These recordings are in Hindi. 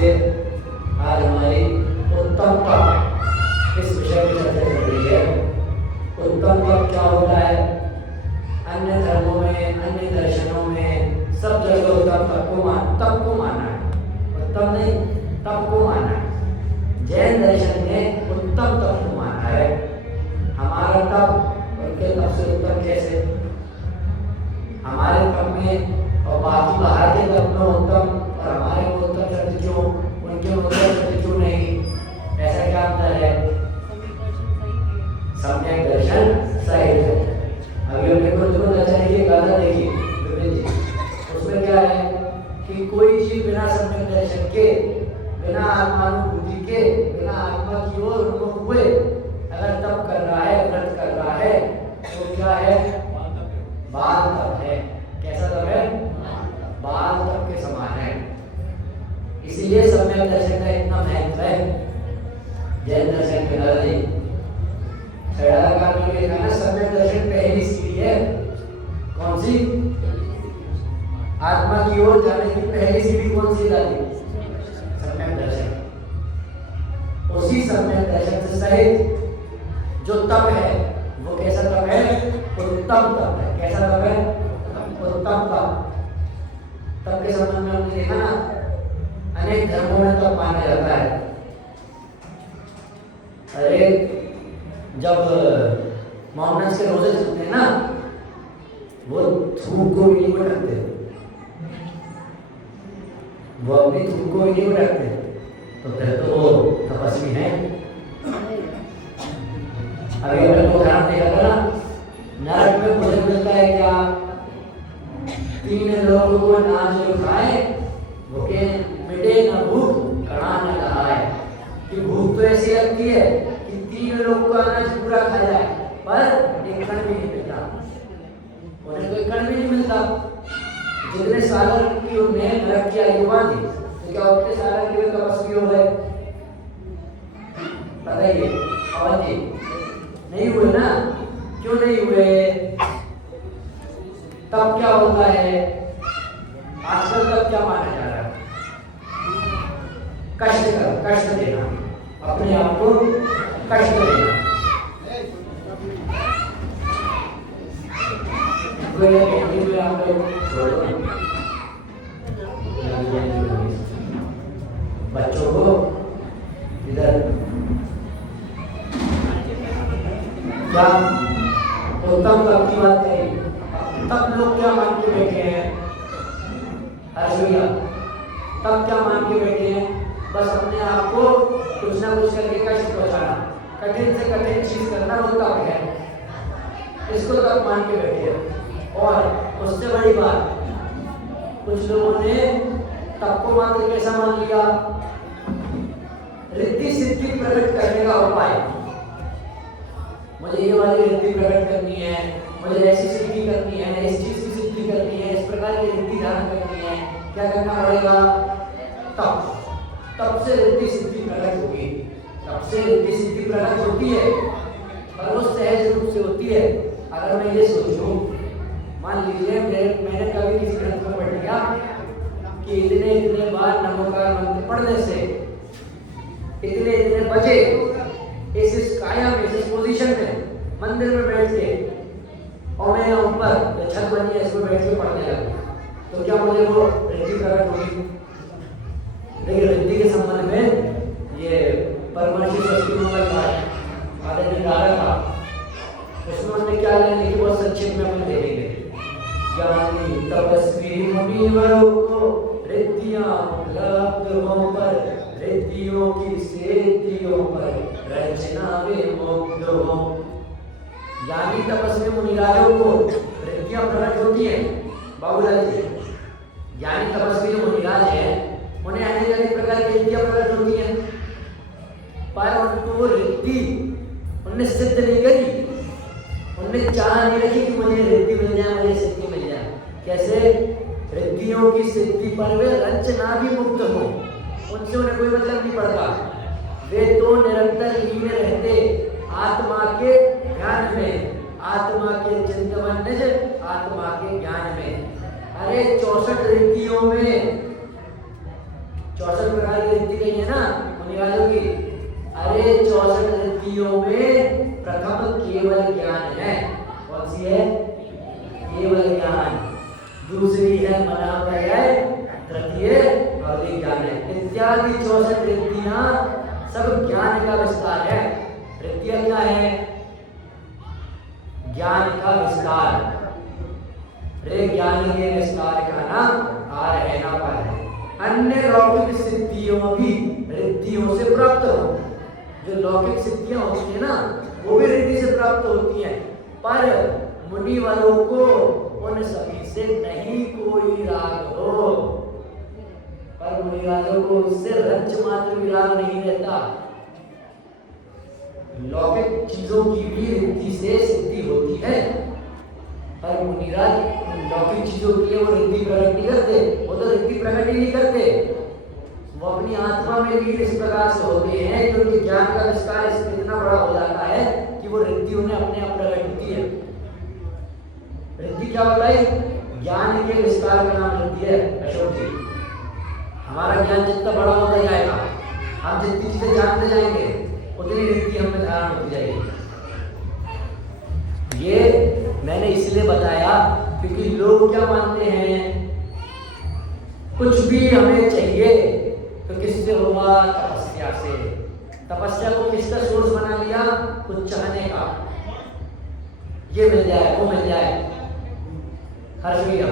से आज हमारी उत्तमता इस विषय की चर्चा चल रही है। उत्तम तप क्या होता है? अन्य धर्मों में, अन्य दर्शनों में सब जगह उत्तम तप को माना है। उत्तम नहीं, तप को माना है। जैन दर्शन ने उत्तम तप को माना है। हमारा तप उनके तप से उत्तम कैसे? हमारे तप में और बाकी बाहर के तप में उत्तम और हमारे में उत्तम शब्द क्यों, उनके उत्तम शब्द क्यों नहीं? ऐसा क्या अंतर है? सम्यक दर्शन सही है। अभी अपने को जो दर्शन की गाथा देखिए विपिन जी, उसमें क्या है कि कोई जीव बिना सम्यक दर्शन के, बिना आत्मानुभूति के, बिना आत्मा की ओर उन्मुख हुए अगर तप कर रहा है, व्रत कर रहा है, तो क्या है? बाल तप है। कैसा तप है? बाल तप के समान है। इसीलिए सम्यक दर्शन का इतना महत्व है। जैन दर्शन के नहीं, छेड़ाकार में लिखा है सम्यक दर्शन पहली सीढ़ी है। कौन सी? आत्मा की ओर जाने की पहली सीढ़ी कौन सी डाली? सम्यक दर्शन। उसी सम्यक दर्शन से सहित जो तप है वो कैसा तप है? उत्तम तप है। कैसा तप है? उत्तम तप। तप के संबंध में हमने देखा ना, अनेक धर्मों में तप माना जाता है। अरे जब मोहम्मद के रोजे चलते हैं ना, वो थूक को भी नहीं उठाते, वो अपनी थूक को भी नहीं उठाते, तो फिर तो वो तपस्वी है। अभी अपने को उदाहरण देखा था ना, नरक में भोजन मिलता है क्या? 3 लोगों को ना जो खाए वो के मिटे न भूख, कड़ा न नहाए। कि भूख तो ऐसी लगती है कि 3 लोगों का अनाज पूरा खा जाए, पर एक कण भी नहीं मिलता, उन्हें कोई कण भी नहीं मिलता। जितने सागर की उन्हें नरक की आयु बांधी, तो क्या उतने सागर के तपस्वी हो गए? बताइए पवन जी, नहीं हुए ना? क्यों नहीं हुए? तब क्या होता है? आजकल तब क्या माना जा रहा है? कष्ट देना, अपने आप को कष्ट देना। आप लोग बच्चों को इधर क्या उत्तम तप की बात कही, तब लोग क्या मान के बैठे हैं? तब क्या मान के बैठे हैं? बस अपने आप को कुछ ना कुछ करके कष्ट पहुंचाना, कठिन से कठिन चीज करना वो तप है। इसको तप मान के बैठे हैं। और उससे बड़ी बात, कुछ लोगों ने तप को मात्र कैसा मान लिया? रिद्धि सिद्धि प्रकट करने का उपाय। मुझे ये वाली रिद्धि प्रकट करनी है, मुझे ऐसी सिद्धि करनी है, इस चीज की सिद्धि करनी है, इस प्रकार की रिद्धि धारण करनी है। क्या करना पड़ेगा? तब से रिद्धि सिद्धि प्रकट होगी। तब से रिद्धि सिद्धि प्रकट होती है, पर वो सहज रूप से होती है। अगर मैं ये सोचूं, मान लीजिए मैंने कभी किसी ग्रंथ में पढ़ लिया कि इतने बार नमोकार मंत्र पढ़ने से इतने बजे इस काया में, इस पोजीशन में मंदिर में बैठ के, और मैं ऊपर छत बनी है इसमें बैठ के पढ़ने लगा, तो क्या मुझे वो रिद्धि प्रकट होगी? लेकिन रिद्धि के संबंध में ये परमर्षि षष्ठीमंगल पाठ आदि निकाला था, उसमें उन्होंने क्या लिखी बहुत संक्षेप में हम देखेंगे। ज्ञानी तपस्वी मुनिवरों को रिद्धियां उपलब्ध हों, पर रिद्धियों की सिद्धियों पर रचना वे मुग्ध हो। ज्ञानी तपस्वी मुनिराजों को रिद्धियां प्रकट होती है। बाबूलाल जी, ज्ञानी तपस्वी जो मुनिराज है उन्हें अनेक अनेक प्रकार की रिद्धियां प्रकट होती हैं, पर उनको वो रिद्धि उन्हें सिद्ध नहीं करी। उन्हें चाह नहीं रखी कि मुझे रिद्धि मिल जाए, मुझे सिद्धि मिल जाए। कैसे? रिद्धियों की सिद्धि पर वे रचना भी मुक्त हो, उनसे उन्हें कोई मतलब नहीं पड़ता। वे तो निरंतर लीन रहते आत्मा के ध्यान में, आत्मा के चिंतन निज, आत्मा के ज्ञान में। अरे 64 रिद्धियों में 64 प्रकार की रिद्धि कही है ना मुनिराजों की। अरे 64 रिद्धियों में प्रथम केवल ज्ञान है। कौन सी है? केवल ज्ञान। दूसरी है मनाप्रलय, तृतीय भौतिक ज्ञान है। इत्यादि 64 रिद्धियां सब ज्ञान का विस्तार है। रिद्धियां क्या है? ज्ञान का विस्तार। रे ज्ञान के विस्तार का नाम आ है ना पार है। अन्य लौकिक सिद्धियों भी रिद्धियों से प्राप्त हो। जो लौकिक सिद्धियां होती है ना वो भी रिद्धि से प्राप्त होती हैं, पर मुनि वालों को उन सभी से नहीं कोई राग हो। पर मुनि वालों को उससे रंच मात्र भी राग नहीं रहता। लौकिक चीजों की भी रिद्धि से सिद्धि होती है, पर मुनिराज लौकिक चीजों के लिए वो रिद्धि प्रकट नहीं करते। वो तो रिद्धि प्रकट ही नहीं करते, वो अपनी आत्मा में भी इस प्रकार से होते हैं कि उनके ज्ञान का विस्तार इतना बड़ा हो जाता है कि वो रिद्धि उन्हें अपने आप प्रकट होती है। रिद्धि क्या बताई? ज्ञान के विस्तार का नाम रिद्धि है अशोक जी। हमारा ज्ञान जितना बड़ा होता जाएगा, हम जितनी चीजें जानते जाएंगे, उतनी रिद्धि हमें धारण होती जाएगी। ये मैंने इसलिए बताया क्योंकि लोग क्या मानते हैं, कुछ भी हमें चाहिए तो किससे होगा? तपस्या से। तपस्या को किसका सोर्स बना लिया? कुछ चाहने का। ये मिल जाए, वो मिल जाए। हर भैया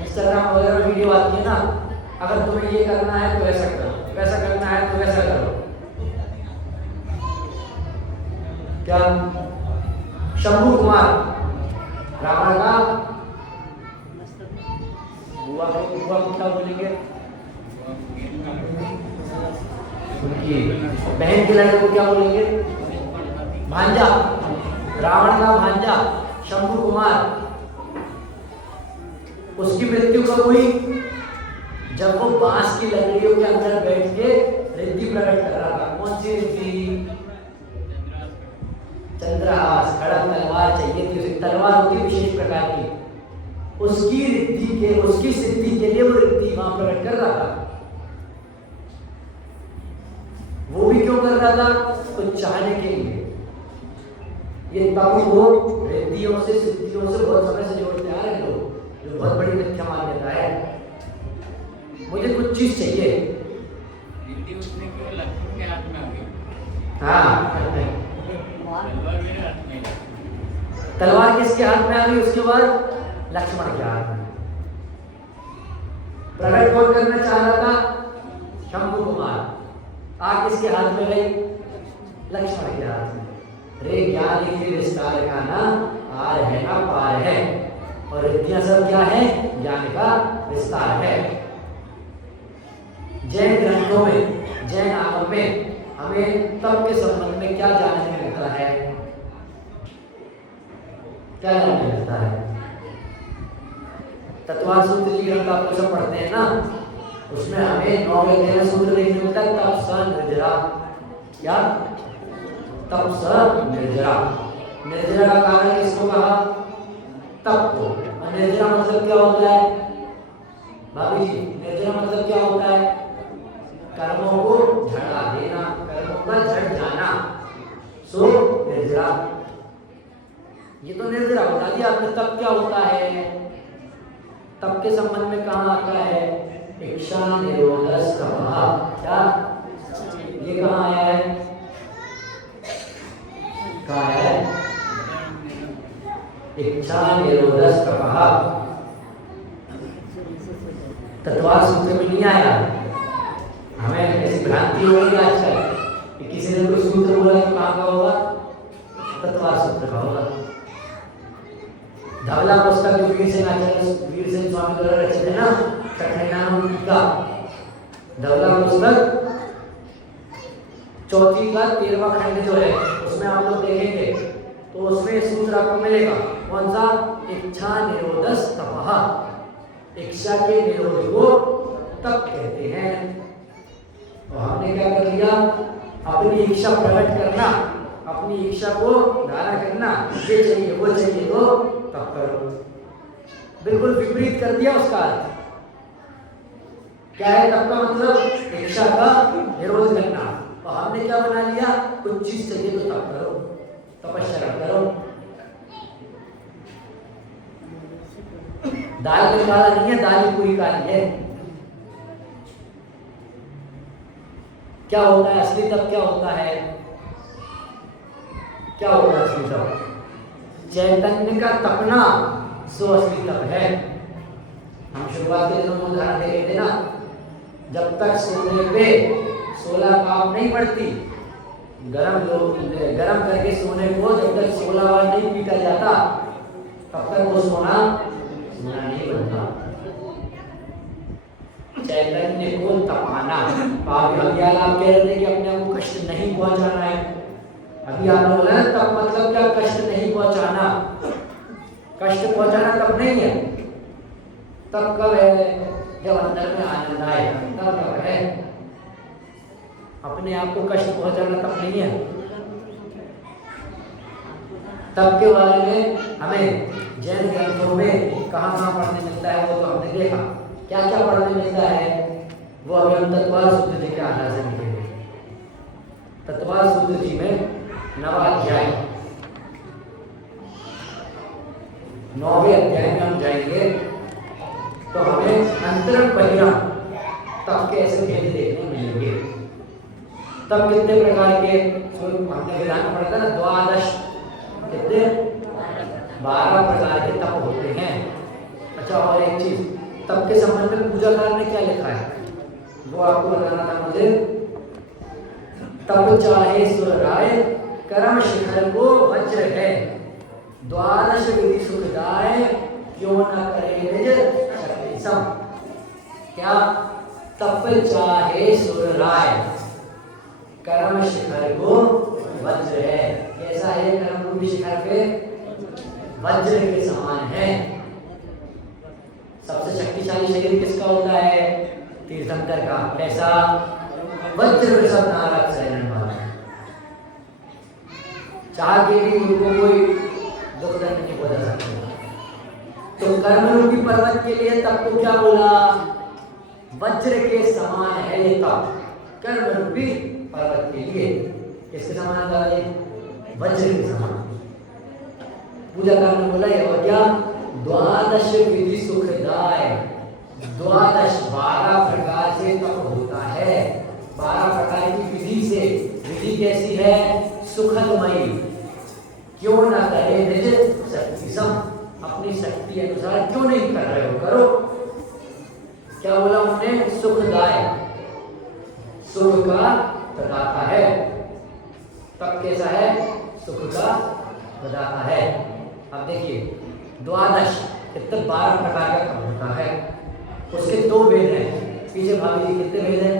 इंस्टाग्राम वगैरह में वीडियो आती है ना, अगर तुम्हें ये करना है तो ऐसा करो, वैसा करना है तो वैसा करो। क्या शंभू कुमार रावण का बुआ को क्या बोलेंगे? उनकी बहन के लड़के को क्या बोलेंगे? भांजा। रावण का भांजा शंभू कुमार, उसकी मृत्यु कब हुई? जब वो बांस की लकड़ियों के अंदर बैठ के रिद्धि प्रकट कर रहा था। कौन सी रिद्धि? चंद्रहास। खड़क तलवार चाहिए थी उसे। तलवार होती विशेष प्रकार की। उसकी रिद्धि के, उसकी सिद्धि के लिए वो रिद्धि वहां प्रकट कर रहा था। वो भी क्यों कर रहा था? कुछ चाहने के लिए। ये तब को रिद्धियों से सिद्धियों से बहुत समय से जोड़ते आ रहे लोग, जो बहुत बड़ी मिथ्या मान्यता है। मुझे कुछ चीज चाहिए। हाँ, तलवार किसके हाथ में आ गई? उसके बाद लक्ष्मण के हाथ में। प्रकट कौन करना चाह रहा था? शंभू कुमार। आग किसके हाथ में गई? लक्ष्मण के हाथ में। रे ज्ञान के विस्तार का ना आर है ना पार है, और रिद्धियां सब क्या है? ज्ञान का विस्तार है। जैन ग्रंथों में, जैन आगम में हमें तप के संबंध में क्या जानने मिलता है? क्या जानने मिलता है? तत्वार सूत्र की ग्रंथ आप सब पढ़ते हैं ना, उसमें हमें 9 अध्याय सूत्र देखने मिलता है। तप स निर्जरा। क्या? तप स निर्जरा। निर्जरा का कारण किसको कहा? तप को। और निर्जरा मतलब क्या होता है भाभी जी? निर्जरा मतलब क्या होता है? कर्मों को झड़ा देना, कर्मों का झड़ जाना, सो निर्जरा। ये तो निर्जरा बता दिया आपने। तप क्या होता है? तप के संबंध में कहाँ आता है? इच्छा निरोधस तपः। क्या ये कहाँ आया है? कहाँ है? इच्छा निरोधस तपः। तत्वार सूत्र में नहीं आया। हमें ऐसी भ्रांति हो गई आजकल कि किसी ने कोई सूत्र बोला तो कहाँ का होगा? तत्वार सूत्र का होगा। धवला पुस्तक जो वीर सेन स्वामी द्वारा रचित है ना, का धवला पुस्तक 4वीं का 13वां खंड जो है, उसमें आप लोग देखेंगे तो उसमें सूत्र आपको मिलेगा। कौन सा? इच्छा निरोधस तपः। इच्छा के निरोध को तप कहते हैं। तो हमने क्या कर लिया? अपनी इच्छा प्रकट करना, अपनी इच्छा को धारण करना, ये चाहिए वो चाहिए तो तप करो। बिल्कुल विपरीत कर दिया उसका अर्थ। क्या है तप का मतलब? इच्छा का विरोध करना। तो हमने क्या बना लिया, कुछ चीज चाहिए तो तप करो, तपस्या करो। दाल में काला नहीं है, दाल ही पूरी काली है। क्या होता है असली तप, क्या होता है, क्या होता है असली तप? चैतन्य का तपना सो असली तप है। हम शुरुआत के दिनों में उदाहरण दे रहे थे ना, जब तक सोने पे 16 काम नहीं पड़ती, गरम करके सोने को जब तक 16 बार नहीं पीटा जाता तब तक वो सोना नहीं बनता। चैतन्य को तपाना। अभी आप कह रहे थे कि अपने आप को कष्ट नहीं पहुंचाना है। अभी आपने बोला तब मतलब क्या, कष्ट नहीं पहुंचाना। कष्ट पहुंचाना तब नहीं है, तब कब है, जब अंदर में आनंद आए, तब कब है। अपने आप को कष्ट पहुंचाना तब नहीं है। तब के बारे में हमें जैन ग्रंथों में कहाँ पढ़ने मिलता है वो तो हमने देखा। क्या क्या पढ़ने मिलता है वो अभी हम तत्वाल सूत्र जी के आधार से लिखेंगे। तत्वाल सूत्र जी में 9वां अध्याय, 9वें अध्याय में हम जाएंगे तो हमें अंतरंग बहिरंग तब के ऐसे भेद देखने मिलेंगे। तब कितने प्रकार के हमने विधान पढ़ा था ना, 12 कितने 12 प्रकार के तप होते हैं। अच्छा, और एक चीज तब के संबंध में पूजाकार ने क्या लिखा है वो आपको बताना था मुझे। तब चाहे सुर राय कर्म शिखर को वज्र है, 12 विधि सुखदाय क्यों न करे निज शक्ति सम। क्या? तप चाहे सुर राय कर्म शिखर को वज्र है। कैसा है कर्म रूपी शिखर पे? वज्र के समान है। सबसे शक्तिशाली शरीर किसका होता है? तीर्थंकर का। कैसा? वज्र के सब नारक शरण वाला। चाह के भी उनको कोई दुख दर्द नहीं पहुंचा सकता। तो कर्म रूपी पर्वत के लिए तब को क्या बोला? वज्र के समान है ये तप, कर्म रूपी पर्वत के लिए। किसके समान था ये? वज्र के समान। पूजा करने बोला ये और क्या? 12 विधि सुखदाय। 12 प्रकार से तप होता है। 12 प्रकार की विधि से। विधि कैसी है? सुखदमयी। क्यों ना करे निज शक्ति सम, अपनी शक्ति अनुसार क्यों नहीं कर रहे हो, करो। क्या बोला उन्होंने? सुखदाय, सुख का प्रदाता है। तब कैसा है? सुख का प्रदाता है। अब देखिए 12 कितने 12 प्रकार का तप होता है। उसके 2 भेद हैं। पीछे भाभी जी कितने भेद हैं?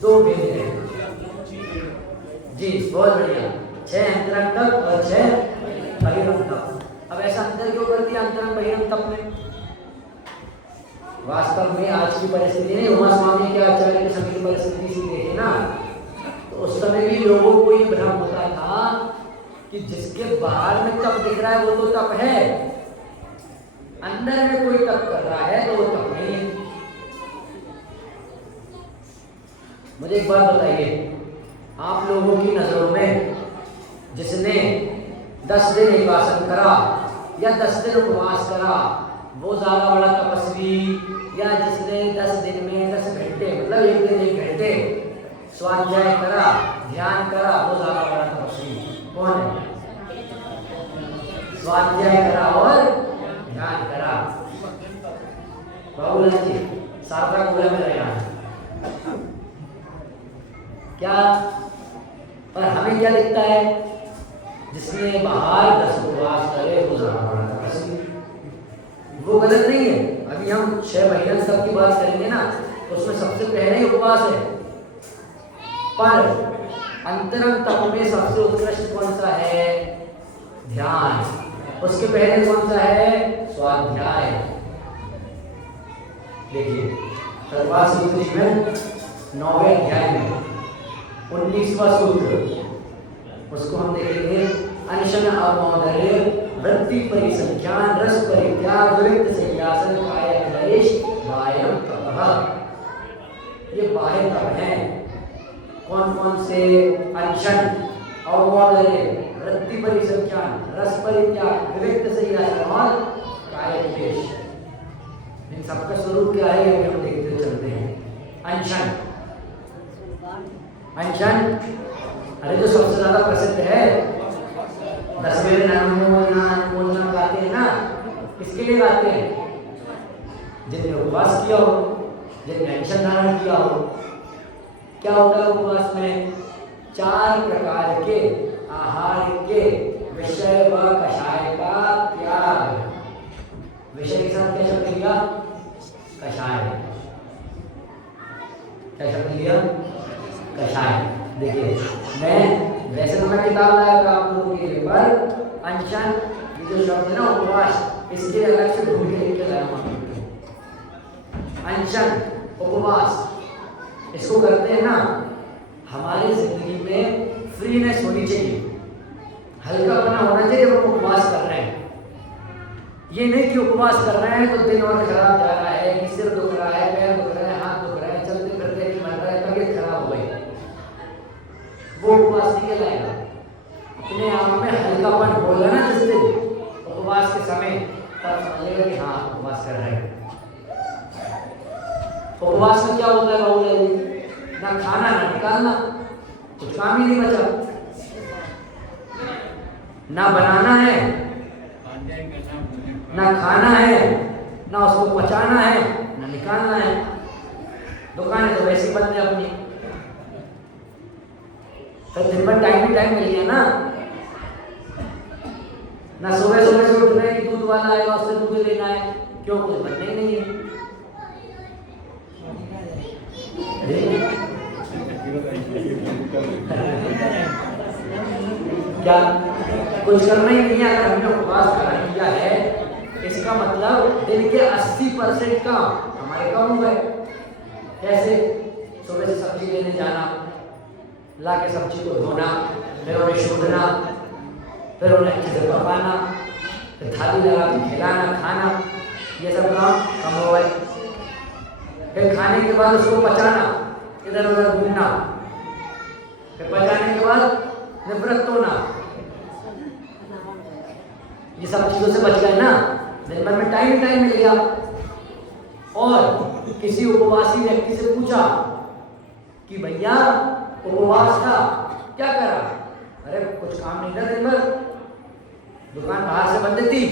2 भेद हैं जी, बहुत बढ़िया। 6 अंतरंग तप और 6 बहिरंग तप। अब ऐसा अंतर क्यों करती है अंतरंग बहिरंग तप में? वास्तव में आज की परिस्थिति नहीं, उमा स्वामी के आचार्य के समय की परिस्थिति से देखे ना, तो उस समय भी लोगों को ये भ्रम होता था कि जिसके बाहर में तप दिख रहा है वो तो तप है, अंदर में कोई तप कर रहा है तो वो तप नहीं है। मुझे एक बात बताइए, आप लोगों की नजरों में जिसने 10 दिन एकासन करा या 10 दिन उपवास करा वो ज्यादा बड़ा तपस्वी, या जिसने 10 दिन में 10 घंटे मतलब 1 दिन 1 घंटे स्वाध्याय करा, ध्यान करा, वो ज्यादा बड़ा तपस्वी कौन है? स्वाध्याय करा और ध्यान करा। बाबूलाल जी सारदा पूरा में रहे क्या? पर हमें क्या दिखता है? जिसने बाहर 10 उपवास करे वो ज्यादा बड़ा तपस्वी। वो गलत नहीं है। अभी हम 6 महीने तक की बात करेंगे ना, तो उसमें सबसे पहले ही उपवास है। पर अंतरंग तप में सबसे उत्कृष्ट कौन सा है? ध्यान। उसके पहले कौन सा है? स्वाध्याय। देखिए तत्वाल सूत्र में 9वें अध्याय में 19वां सूत्र, उसको हम देखेंगे। अनशन अमोदर्य वृत्ति परिसंख्यान रस परित्याग विविध संयासन काय क्लेश वायम तपः। ये बाह्य तप हैं। कौन कौन से? अनशन, अवबोधने, वृत्ति परिसंख्यान, रस परित्याग, विविक्त संयासन और काय क्लेश। इन सबका स्वरूप क्या है ये हम देखते चलते हैं। अनशन, अनशन अरे जो सबसे ज्यादा प्रसिद्ध है, 10वें नाम गाते हैं ना, किसके लिए गाते हैं? जिनने उपवास किया हो, जिनने अनशन धारण किया हो। क्या होता है उपवास में? 4 प्रकार के आहार के विषय व कषाय का त्याग। विषय के साथ क्या शब्द लिया? कषाय। क्या शब्द लिया? कषाय। देखिए मैं वैसे तो मैं किताब लाया था आप लोगों के लिए, पर अनशन ये जो शब्द है ना उपवास, इसके अलग से ढूंढ के लेके लाया हूं। अनशन, उपवास, इसको करते हैं ना, हमारी जिंदगी में फ्रीनेस होनी चाहिए, हल्कापना होना चाहिए। जब हम उपवास कर रहे हैं, ये नहीं कि उपवास कर रहे हैं तो दिन और खराब जा रहा है, कि सिर दुख रहा है, पैर दुख रहा है, हाथ दुख रहा है, चलते फिरते नहीं बन रहा है, तबीयत खराब हो गई, वो उपवास नहीं कहलाएगा। अपने आप में हल्कापन होगा ना जिस दिन उपवास के समय, तब समझेगा कि हाँ उपवास कर रहे हैं। उपवास में क्या होता है बाबू जी? ना खाना ना निकालना, कुछ काम ही नहीं बचा, ना बनाना है, ना खाना है, ना उसको पचाना है, ना निकालना है। दुकानें तो वैसी बंद है अपनी, तो दिन भर टाइम ही टाइम मिल गया ना। ना सुबह सुबह से उठ रहे कि दूध वाला आएगा उससे दूध लेना है, क्यों? कुछ बनना ही नहीं है। क्या कुछ करना ही नहीं है? अगर हमने उपवास धारण किया है, इसका मतलब दिन के 80% काम हमारे काम हो गए। कैसे? सुबह से सब्जी लेने जाना, ला के सब्जी को धोना, फिर उन्हें शोधना, फिर उन्हें अच्छे से पकाना, फिर थाली लगा के खिलाना, खाना, ये सब काम कम हो गए। फिर खाने के बाद उसको पचाना, इधर उधर घूमना, फिर पचाने के बाद निवृत्त होना, ये सब चीजों से बच गए ना। दिन भर में टाइम मिल गया। और किसी उपवासी व्यक्ति से पूछा कि भैया उपवास था, क्या करा? अरे कुछ काम नहीं था दिन भर, दुकान बाहर से बंद थी,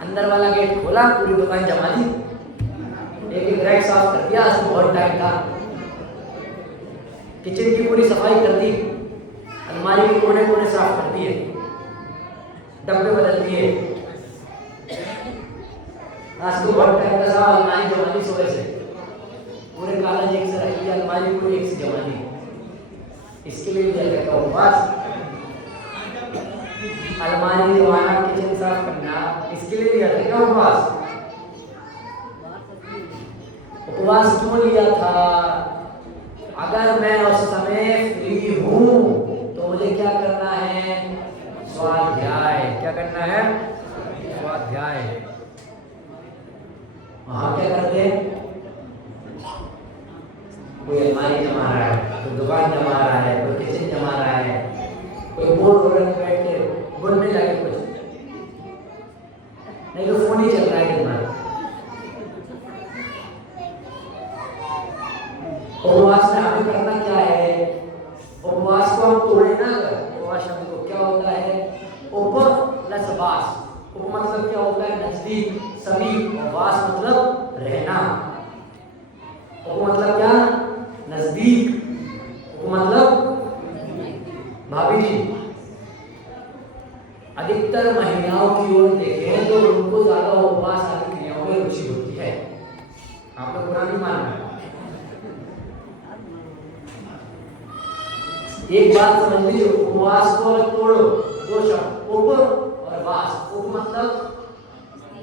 अंदर वाला गेट खोला, पूरी दुकान जमा दी, एक रैक साफ कर दिया, उसमें बहुत टाइम था, किचन की पूरी सफाई कर दी, अलमारी के कोने कोने साफ कर दिए, डब्बे बदल दिए। आज तो बहुत टाइम का साफ, अलमारी जमा दी, सुबह से पूरे कागज एक से रख दिया, अलमारी पूरी एक से जमा दी। इसके लिए दिया गया उपवास। अलमारी जमाना, किचन साफ करना, इसके लिए दिया था क्या उपवास? उपवास क्यों लिया था? अगर मैं उस समय फ्री हूं तो मुझे क्या करना है? स्वाध्याय। क्या करना है? स्वाध्याय। वहां क्या करते हैं? कोई अलमारी जमा रहा है, कोई दुकान जमा रहा है, कोई किचन जमा रहा है, कोई बोर्ड वगैरह में बैठ के बोलने लगे कुछ, नहीं तो फोन ही चल रहा है दिन भर। उपवास में हमें करना क्या है? उपवास को हम तोड़े ना, उपवास शब्द को क्या होता है? उप प्लस वास। उप मतलब क्या होता है? नजदीक, समीप, और वास मतलब रहना। उप मतलब क्या? नजदीक। उप मतलब भाभी जी, अधिकतर महिलाओं की ओर देखें तो उनको ज्यादा उपवास आदि क्रियाओं में रुचि होती है। आप लोग बुरा नहीं मानना। एक बात समझ लीजिए, उपवास को अलग तोड़ो, दो शब्द, उप और वास। उप मतलब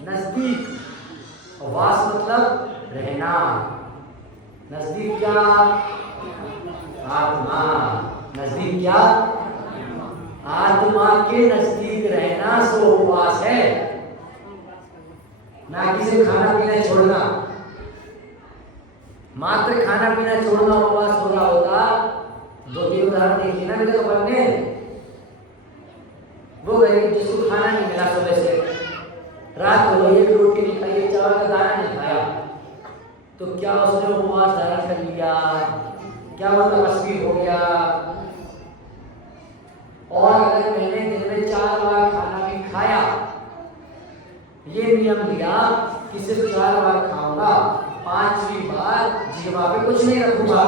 नजदीक और वास मतलब रहना। नजदीक क्या? आत्मा। नजदीक क्या? आत्मा के नजदीक रहना सो उपवास है, ना किसी खाना पीना छोड़ना। मात्र खाना पीना छोड़ना उपवास हो रहा होता, 2-3 उदाहरण देखिए ना मेरे तो बनने। वो गरीब जिसको खाना नहीं मिला सुबह से, रात को एक रोटी नहीं खाई, एक चावल का दाना नहीं खाया, तो क्या उसने उपवास धारण कर लिया? क्या वो तपस्वी हो गया? और अगर मैंने दिन में 4 बार खाना भी खाया, ये नियम लिया कि सिर्फ 4 बार खाऊंगा, 5वीं बार जीवा पे कुछ नहीं रखूंगा,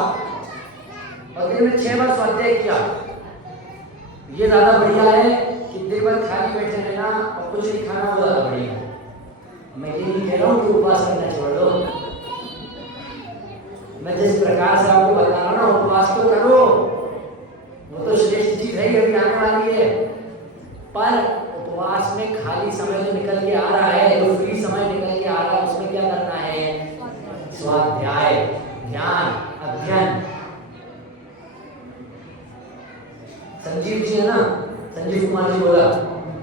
और दिन में 6 बार स्वाध्याय किया, ये ज्यादा बढ़िया है कि दिन भर खाली बैठे रहना और कुछ नहीं खाना, वो ज्यादा बढ़िया है। मैं ये नहीं कह रहा हूँ कि उपवास करना छोड़ दो, मैं जिस प्रकार से आपको बता रहा हूँ ना, उपवास तो करो, वो तो श्रेष्ठ चीज है, अभी आने वाली है। पर उपवास में खाली समय जो निकल के आ रहा है, जो फ्री समय निकल के आ रहा है, उसमें क्या करना है? स्वाध्याय, ज्ञान, अध्ययन। संजीव जी है ना, संजीव कुमार जी बोला,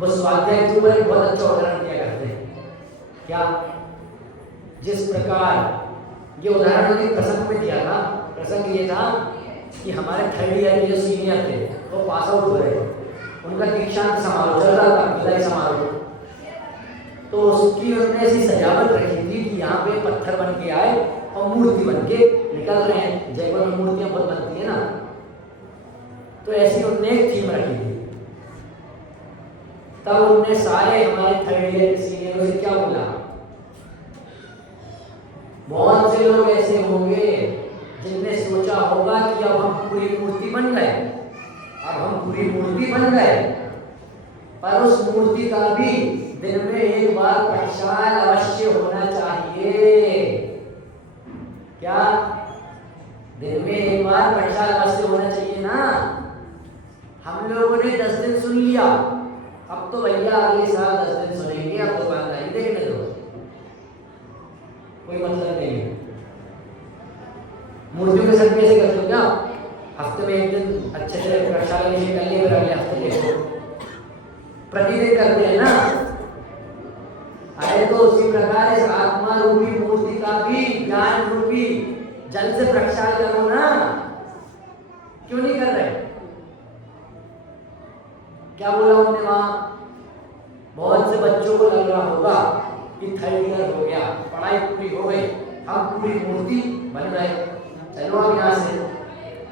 वो स्वाध्याय के ऊपर एक बहुत अच्छा उदाहरण दिया करते हैं। क्या? जिस प्रकार ये उदाहरण उन्होंने प्रसंग में दिया था। प्रसंग ये था कि हमारे 3rd ईयर के जो सीनियर थे वो पास आउट हो रहे, उनका दीक्षांत समारोह चल रहा था, विदाई समारोह। तो उसकी उन्होंने ऐसी सजावट रखी थी कि यहाँ पे पत्थर बन के आए और मूर्ति बन के निकल रहे हैं। जयपुर में मूर्तियां बहुत बनती है ना, तो ऐसी उन्होंने एक थीम रखी थी। तब उन्होंने सारे हमारे 3rd ईयर के सीनियरों से क्या बोला? बहुत से लोग ऐसे होंगे जिनने सोचा होगा कि अब हम पूरी मूर्ति बन गए, अब हम पूरी मूर्ति बन गए, पर उस मूर्ति का भी दिन में एक बार प्रक्षालन अवश्य होना चाहिए। क्या? दिन में एक बार प्रक्षालन अवश्य होना चाहिए ना। हम लोगों ने 10 दिन सुन लिया, अब तो भैया अगले साल 10 दिन सुनेंगे, अब दुकानदारी देखने दो, कोई मतलब नहीं है। मूर्तियों के साथ कैसे करते हो? क्या हफ्ते में एक दिन अच्छे से प्रक्षालन कर लिए, फिर अगले हफ्ते देखो, प्रतिदिन करते हैं ना। अरे तो उसी प्रकार इस आत्मा रूपी मूर्ति का भी ज्ञान रूपी जल से प्रक्षालन करो ना, क्यों नहीं कर रहे? क्या बोला उन्होंने वहां? बहुत से बच्चों को लग रहा होगा कि 3rd ईयर हो गया, पढ़ाई पूरी हो गई, हम पूरी मूर्ति बन गए, चलो अब यहाँ से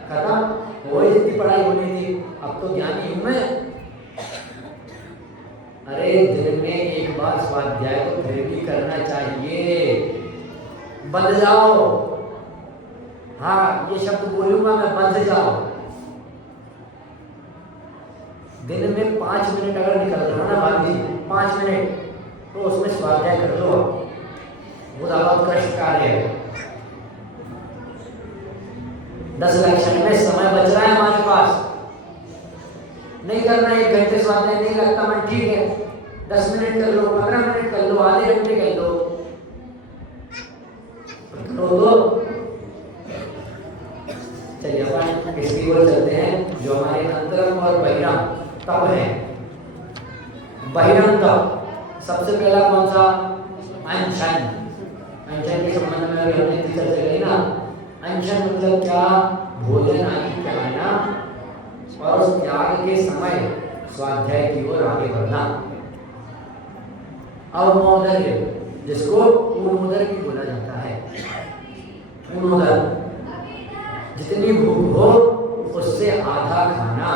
खत्म हो गई जितनी पढ़ाई होनी थी, अब तो ज्ञानी हूं मैं। अरे दिन में एक बार स्वाध्याय तो फिर भी करना चाहिए, बंध जाओ। हाँ, ये शब्द बोलूंगा मैं, बंध जाओ। दिन में 5 मिनट अगर निकल रहा ना भाभी, 5 मिनट, तो उसमें स्वाध्याय कर लो, वो ज्यादा उत्कृष्ट कार्य है। 10 लक्षण में समय बच रहा है हमारे पास, नहीं करना 1 घंटे स्वाध्याय नहीं लगता मन, ठीक है 10 मिनट कर लो, 15 मिनट कर लो, आधे घंटे कर लो, तो चलिए अपन इसकी ओर चलते हैं जो हमारे अंतरम और बहिरम तप है। बहिरम तप सबसे पहला कौन सा? अनशन। अनशन के संबंध में अभी हमने चर्चा करी ना। अनशन मतलब क्या? भोजन आदि त्यागना और उस त्याग के समय स्वाध्याय की ओर आगे बढ़ना। अवमोदर्य, जिसको पूर्णोदर भी बोला जाता है। पूर्णोदर, जितनी भूख हो उससे आधा खाना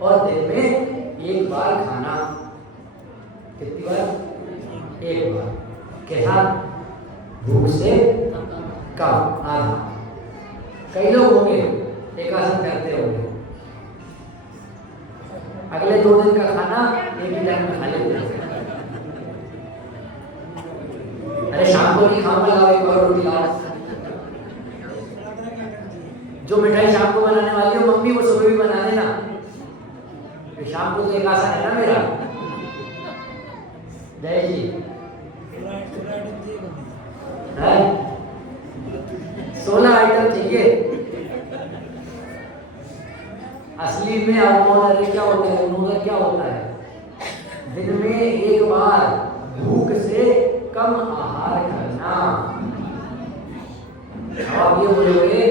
और दिन में 1 बार खाना। कितनी बार? 1 बार। कैसा? भूख से कम, आधा। कई लोग होंगे एक आसन करते होंगे, अगले 2 दिन का खाना एक ही टाइम में खा लेते हैं। अरे शाम को नहीं खाऊंगा, लाओ 1 और रोटी लाओ। जो मिठाई शाम को बनाने वाली हो मम्मी, वो सुबह भी बना देना, शाम को तो एक आसन है ना मेरा। जय जी है 16 आइटम चाहिए। असली में अवमोदर्य क्या होता है? अवमोदर्य क्या होता है? दिन में 1 बार भूख से कम आहार करना। आप ये बोलोगे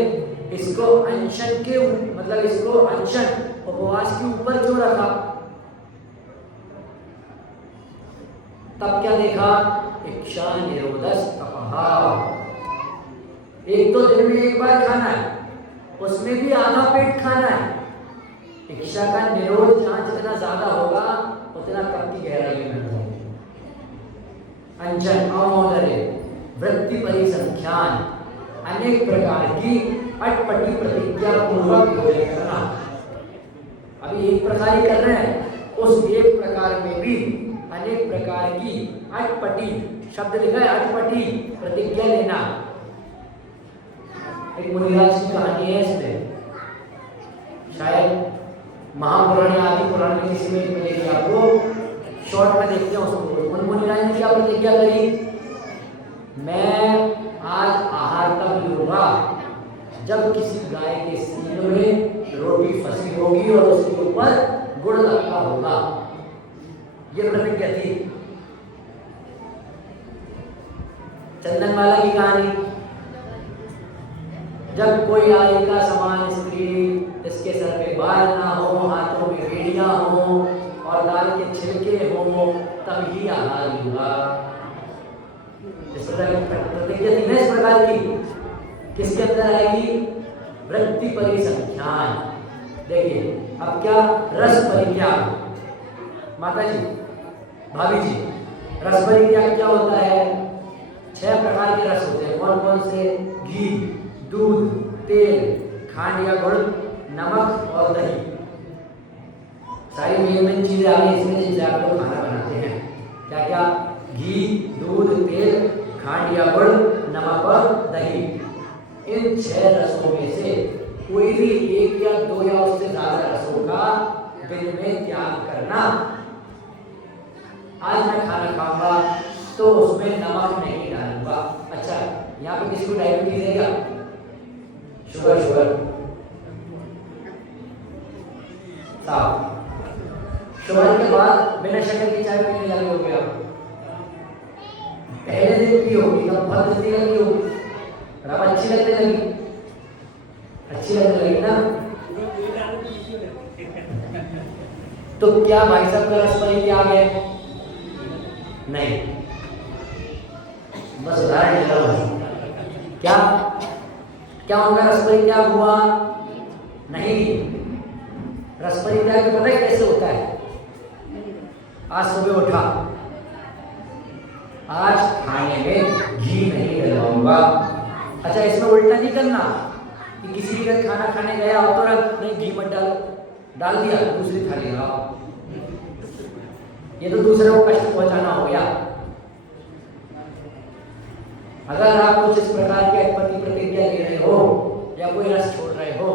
इसको अनशन के मतलब इसको अनशन उपवास के ऊपर क्यों रखा? तब क्या देखा? इच्छा निरोधस तपः। एक तो दिन में एक बार खाना है, उसमें भी आधा पेट खाना है। इच्छा का निरोध जहां जितना ज्यादा होगा उतना तप की गहराई में होगी। अंजन अमोदरे वृत्ति परिसंख्यान, अनेक प्रकार की अटपटी प्रतिज्ञा पूर्वक भोजन करना। अभी एक प्रकार ही कर रहे हैं, उस एक प्रकार में भी अनेक प्रकार की अटपटी, शब्द लिखा है अटपटी, प्रतिज्ञा लेना। एक मुनिराज की कहानी है इसमें, शायद महापुराण या आदि पुराण में किसी में मिलेगी आपको, शॉर्ट में देखते हैं उसको। उन मुनिराज ने क्या प्रतिज्ञा करी? मैं आज आहार तब लूंगा जब किसी गाय के सींग में रोटी फंसी होगी और उसके ऊपर गुड़ लगा होगा। ये प्रतिज्ञा थी। चंदनवाला की कहानी, जब कोई आएगा समान स्त्री, इसके सर पे बाल ना हो, हाथों में बेड़ियां हो और दाल के छिलके हो, तब ही आहार लूंगा। इस प्रतिज्ञा थी ना इस प्रकार की, किसके अंदर आएगी? वृत्ति परिसंख्यान। देखिए अब क्या रस परित्याग, माता जी भाभी जी, रस परित्याग क्या होता है? 6 प्रकार के रस होते हैं। कौन कौन से? घी, दूध, तेल, खांड या गुड़, नमक और दही। सारी मेन चीजें आ गई इसमें जिनसे आप लोग खाना बनाते हैं। क्या क्या? घी, दूध, तेल, खांड या गुड़, नमक और दही। इन 6 रसों में से कोई भी 1 या 2 या उससे ज्यादा रसों का दिन में त्याग करना। आज मैं खाना खाऊंगा तो उसमें नमक नहीं डालूंगा। अच्छा, यहाँ पे किसी को डायबिटीज है क्या? शुगर साफ। शुगर के बाद बिना शक्कर की चाय पीने लगे हो गया, पहले दिन पी होगी तब बहुत जल्दी लगी होगी, अब अच्छी लगने लगी ना। तो क्या भाई साहब का रस परित्याग है? नहीं, बस उदाहरण दे रहा हूं। क्या उनका रस परित्याग हुआ? नहीं। रस परित्याग पता है कैसे होता है? आज सुबह उठा, आज खाने में घी नहीं डलवाऊंगा। अच्छा, इसमें उल्टा नहीं करना कि किसी के घर खाना खाने गया और तुरंत नहीं घी मत डालो, डाल दिया दूसरी थाली लगाओ। ये तो दूसरे को कष्ट पहुंचाना हो गया। अगर आप कुछ इस प्रकार की अटपटी प्रतिज्ञा ले रहे हो या कोई रस छोड़ रहे हो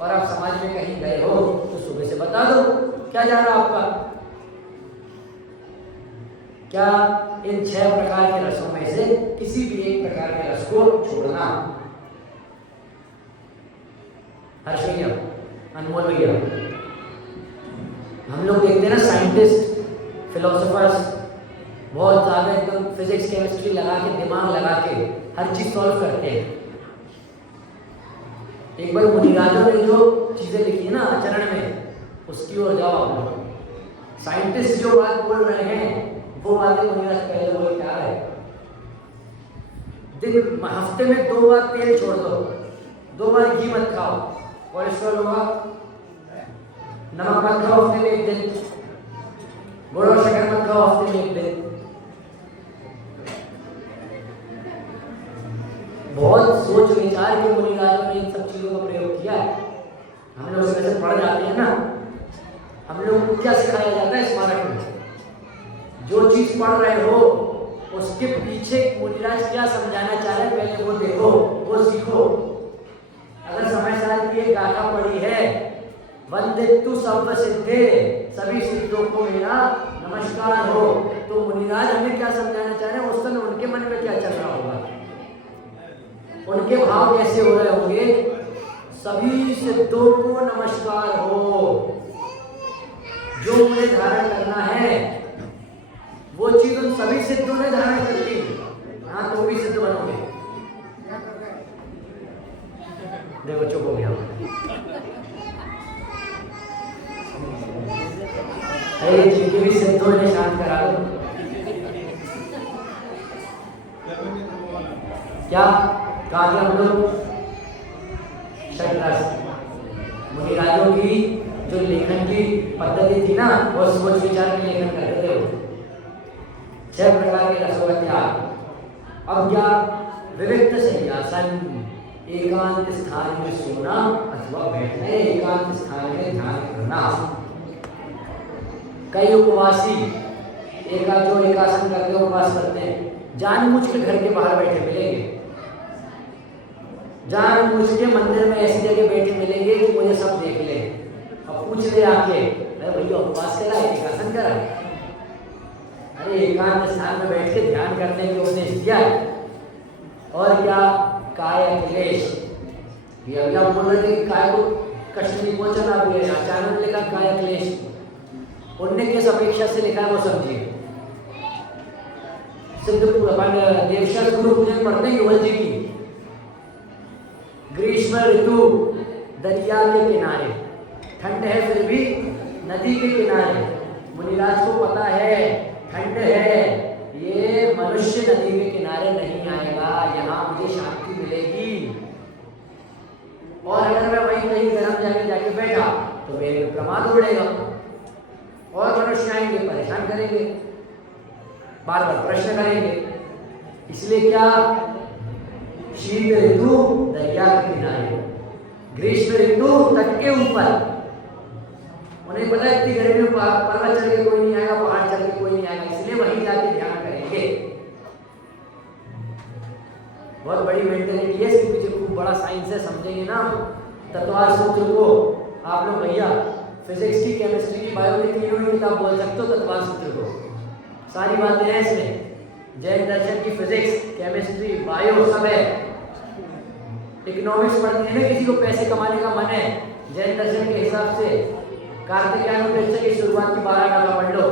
और आप समाज में कहीं गए हो तो सुबह से बता दो क्या जा रहा आपका। क्या इन 6 प्रकार के रसों में से किसी भी एक प्रकार के रस को छोड़ना। हर्ष भैया, अनमोल भैया, हम लोग देखते हैं ना साइंटिस्ट, फिलोसोफर्स बहुत ज्यादा एकदम फिजिक्स केमिस्ट्री लगा के, दिमाग लगा के हर चीज सॉल्व करते हैं। एक बार मुनिराजों ने जो चीजें लिखी है ना आचरण में, उसकी ओर जाओ आप लोग। साइंटिस्ट जो बात बोल रहे हैं वो बातें मुनिराज पहले बोल क्या है? दिन हफ्ते में 2 बार तेल छोड़ दो, 2 बार घी मत खाओ, कोलेस्ट्रॉल होगा। नमक मत खाओ हफ्ते में 1 दिन, गुड़ और शक्कर मत खाओ हफ्ते में 1 दिन। बहुत सोच विचार के मुनिराजों ने इन सब चीजों का प्रयोग किया है। हम लोग इसमें से पढ़ जाते हैं ना, हम लोग को क्या सिखाया जाता है स्मारक में? जो चीज पढ़ रहे हो उसके पीछे मुनिराज क्या समझाना चाह रहे हैं पहले वो देखो, वो सीखो। अगर समय साल की एक गाथा पढ़ी है, वंदितु सर्व सिद्धे, सभी सिद्धों को मेरा नमस्कार हो, तो मुनिराज हमें क्या समझाना चाह रहे हैं? उस समय उनके मन में क्या चल रहा होगा, उनके भाव कैसे हो रहे होंगे? सभी सिद्धों को नमस्कार हो, जो मुझे धारण करना है वो चीज उन सभी सिद्धों ने धारण कर ली। हाँ, तो भी सिद्ध बनोगे। देखो चुप हो गया। अरे जिनके भी सिद्धों ने शांत करा दो। क्या कहा था हम लोग? षड्रस मुनिराजों की जो लेखन की पद्धति थी ना, वो सोच विचार के लेखन करते थे। 6 प्रकार के रसों का त्याग। अब क्या? विविक्त संन्यासन, एकांत स्थान में सोना अथवा बैठना, एकांत स्थान में ध्यान करना। कई उपवासी जो एकासन करके उपवास करते हैं, जानबूझ के घर के बाहर बैठे मिलेंगे, जानबूझ के मंदिर में ऐसी जगह बैठे मिलेंगे कि मुझे सब देख ले। अब पूछ ले आके, अरे भैया उपवास करा है, एकासन करा है? अरे एकांत स्थान में बैठ के ध्यान करने के उपदेश दिया है। और क्या? काय क्लेश। ये अभी आप बोल रहे थे कि काय को कष्ट नहीं पहुंचना, भी है अचानक लिखा काय क्लेश। उनने किस अपेक्षा से लिखा है वो समझिए। सिद्ध देवशर गुरु पूजन पढ़ते हैं युवल जी की। ग्रीष्म ऋतु, दरिया के किनारे, ठंड है फिर भी नदी के किनारे। मुनिराज को पता है ठंड है, ये मनुष्य नदी के किनारे नहीं आएगा, यहाँ मुझे शांति मिलेगी। और अगर मैं वहीं कहीं गर्म जाके जाके बैठा तो मेरे प्रमाद उड़ेगा और मनुष्य आएंगे, परेशान करेंगे, बार बार प्रश्न करेंगे। इसलिए क्या? शीत ऋतु दरिया के किनारे, ग्रीष्म ऋतु तट के ऊपर। उन्हें पता है इतनी गर्मी में पर्वत चढ़ के कोई नहीं आएगा, पहाड़ चढ़ के कोई नहीं आएगा, इसलिए वहीं जाके ध्यान करेंगे। बहुत बड़ी मेंटेलिटी है, इसके पीछे खूब बड़ा साइंस है, समझेंगे ना। तत्वार सूत्र को आप लोग भैया फिजिक्स की, केमिस्ट्री की, बायो की तीनों ही किताब बोल सकते हो। तत्वार सूत्र को सारी बातें हैं इसमें। जैन दर्शन की फिजिक्स, केमिस्ट्री, बायो सब है। इकोनॉमिक्स पढ़ते हैं ना, किसी को पैसे कमाने का मन है, जैन दर्शन के हिसाब से कार्तिकेय की शुरुआत की 12 गाथा पढ़ लो,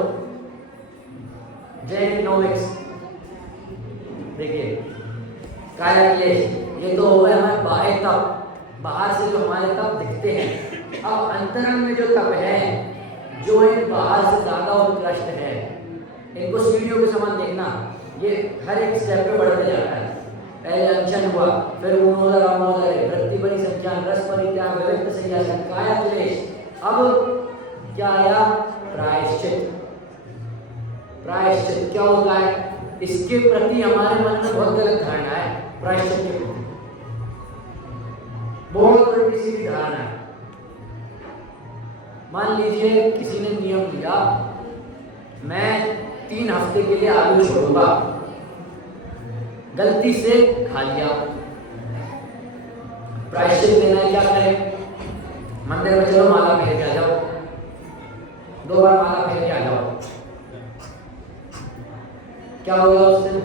जैन इकोनॉमिक्स। देखिए काय क्लेश, ये तो हो गया हमारे बाह्य तप, बाहर से जो हमारे तप दिखते हैं। अब अंतरंग में जो तप है, जो इन बाहर से ज्यादा उत्कृष्ट है, इनको सीढ़ियों के समान देखना। ये हर एक स्टेप पे बढ़ते जाता है। पहले अनशन हुआ, फिर उन्मोदर अवमोदर, वृत्ति परि संज्ञान, रस परित्याग, विविक्त संज्ञान, काय क्लेश। अब क्या आया? प्रायश्चित। प्रायश्चित क्या होता है? इसके प्रति हमारे मन में बहुत गलत धारणा है। प्रायश्चित के प्रति बहुत बड़ी सी धारणा है। मान लीजिए किसी ने नियम लिया, मैं 3 हफ्ते के लिए आलू छोड़ूंगा, गलती से खा लिया। प्रायश्चित लेना है, क्या करें? मंदिर में चलो माला फेर के आ जाओ, 2 बार माला फेर के आ जाओ। क्या होगा उस दिन?